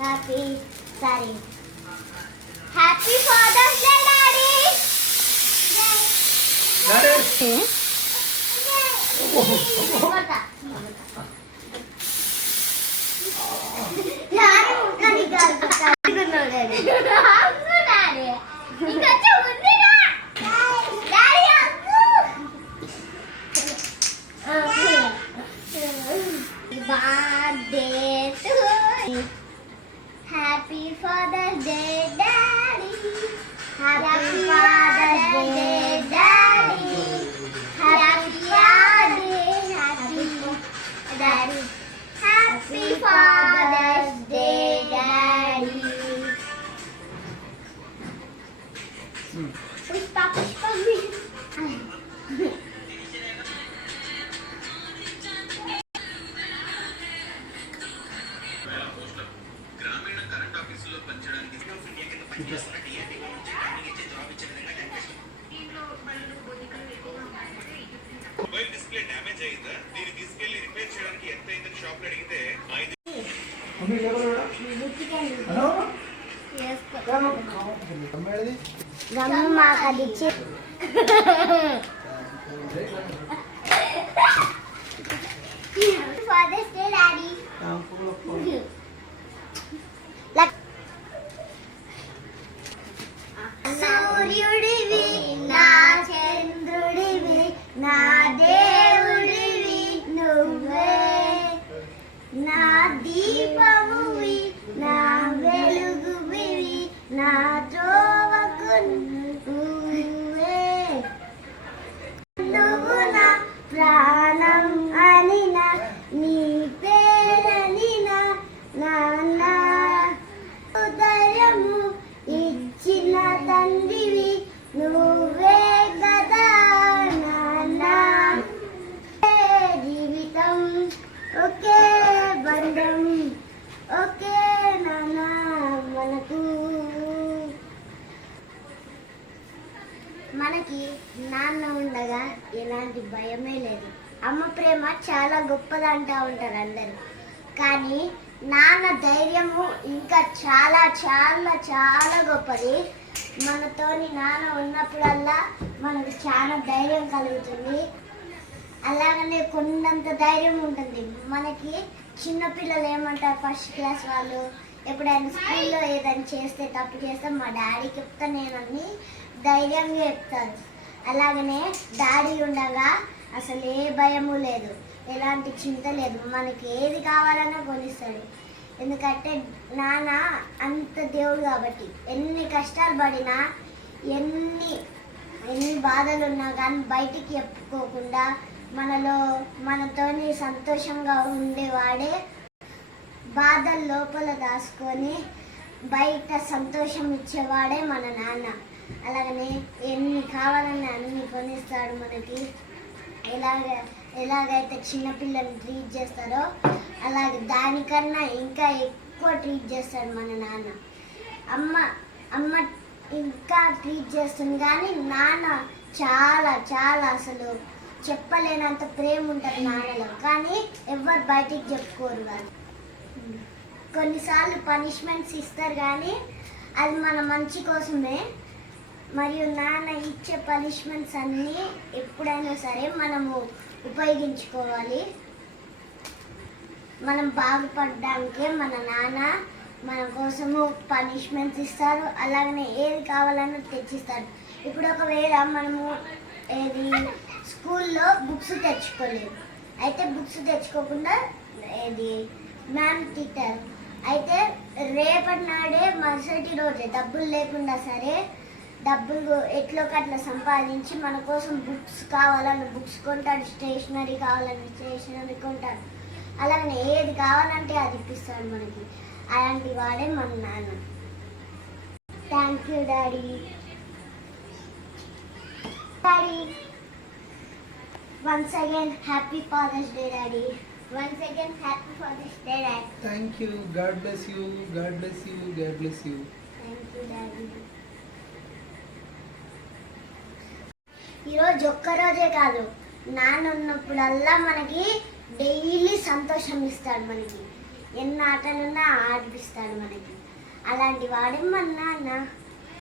Happy sorry happy father's day daddy. Happy Father's Day, Daddy. Happy Father's Day, Daddy. Happy Father's Daddy. Happy Father's Day, Daddy. Pushpa. Mobile display damage అయిందా? దీన్ని తీసుకెళ్లి repair చేయడానికి ఎంత అయిందని shop లో అడిగితే Father's Day, Daddy. సూర్యుడివి నా చంద్రుడివి నా దేవుడివి నువ్వే, నా దీపమువి నా వెలుగువి నా త్రోవకు నువ్వే, నువ్వు నా ప్రాణం అనిన నీ పేరనిన నాన్న ఉదయము ఇచ్చిన తండ్రివి నువ్వే కదా నాన్న. జీవితం ఒకే బంధం ఒకే నాన్న మనకి నాన్న ఉండగా ఎలాంటి భయమే లేదు. అమ్మ ప్రేమ చాలా గొప్పదంటా ఉంటారు అందరూ, కానీ నాన్న ధైర్యము ఇంకా చాలా చాలా చాలా గొప్పది. మనతోని నాన్న ఉన్నప్పుడల్లా మనకు చాలా ధైర్యం కలుగుతుంది. అలాగనే కొండంత ధైర్యం ఉంటుంది మనకి. చిన్నపిల్లలు ఏమంటారు, ఫస్ట్ క్లాస్ వాళ్ళు ఎప్పుడైనా స్కూల్లో ఏదైనా చేస్తే తప్పు చేస్తే మా డాడీకి చెప్తా నేనని ధైర్యంగా చెప్తారు. అలాగనే డాడీ ఉండగా అసలు ఏ భయము లేదు, ఎలాంటి చింత లేదు. మనకి ఏది కావాలన్నా కొనిస్తాడు, ఎందుకంటే నాన్న అంత దేవుడు కాబట్టి. ఎన్ని కష్టాలు పడినా ఎన్ని బాధలు ఉన్నా కానీ బయటికి చెప్పుకోకుండా మనతోని సంతోషంగా ఉండేవాడే. బాధలు లోపల దాచుకొని బయట సంతోషం ఇచ్చేవాడే మన నాన్న. అలాగనే ఎన్ని కావాలని అన్ని కొనిస్తాడు మనకి. ఎలాగైతే చిన్నపిల్లల్ని ట్రీట్ చేస్తారో అలాగే దానికన్నా ఇంకా ఎక్కువ ట్రీట్ చేస్తాడు మన నాన్న. అమ్మ ఇంకా ట్రీట్ చేస్తుంది, కానీ నాన్న చాలా చాలా అసలు చెప్పలేనంత ప్రేమ ఉంటుంది నాన్నలో, కానీ ఎవరు బయటికి చెప్పుకోరు వాళ్ళు. కొన్నిసార్లు పనిష్మెంట్స్ ఇస్తారు, కానీ అది మన మంచి కోసమే. మరియు నాన్న ఇచ్చే పనిష్మెంట్స్ అన్నీ ఎప్పుడైనా సరే మనము ఉపయోగించుకోవాలి. మనం బాగుపడడానికే మన నాన్న మన కోసము పనిష్మెంట్స్ ఇస్తారు, అలాగనే ఏది కావాలన్నా తెచ్చిస్తారు. ఇప్పుడు ఒకవేళ మనము స్కూల్లో బుక్స్ తెచ్చుకోలేదు, అయితే బుక్స్ తెచ్చుకోకుండా మ్యామ్ తిట్టారు, అయితే రేపటి నాడే మరుసటి రోజే డబ్బులు లేకుండా సరే డబ్బులు ఎట్లోకట్లా సంపాదించి మన కోసం బుక్స్ కావాలని బుక్స్ కొంటాడు, స్టేషనరీ కావాలని స్టేషనరీ కొంటాడు, అలాగనే ఏది కావాలంటే అది ఇప్పిస్తాడు మనకి. అలాంటి వాడే మన నాన్న. Thank you daddy. Daddy once again happy Father's Day daddy. Once again happy Father's Day dad. Thank you. God bless you. God bless you. God bless you. Thank you daddy. ఈరోజు ఒక్కరోజే కాదు, నాన్న ఉన్నప్పుడల్లా మనకి డైలీ సంతోషం ఇస్తాడు మనకి. ఎన్ని ఆటలున్నా ఆడిపిస్తాడు మనకి. అలాంటి వాడే మన నాన్న.